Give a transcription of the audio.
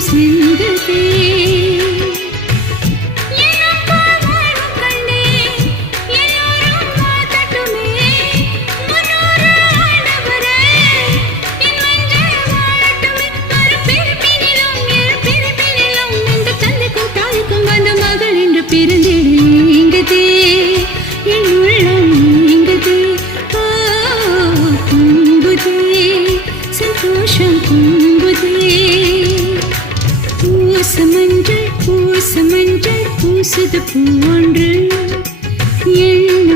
சிந்ததே பிறந்தெழுந்ததே என் உள்ளம் நீங்கதே பொங்குதே சந்தோஷம் பொங்குதே பூசமஞ்சள் பூசுது பூ ஒன்று என்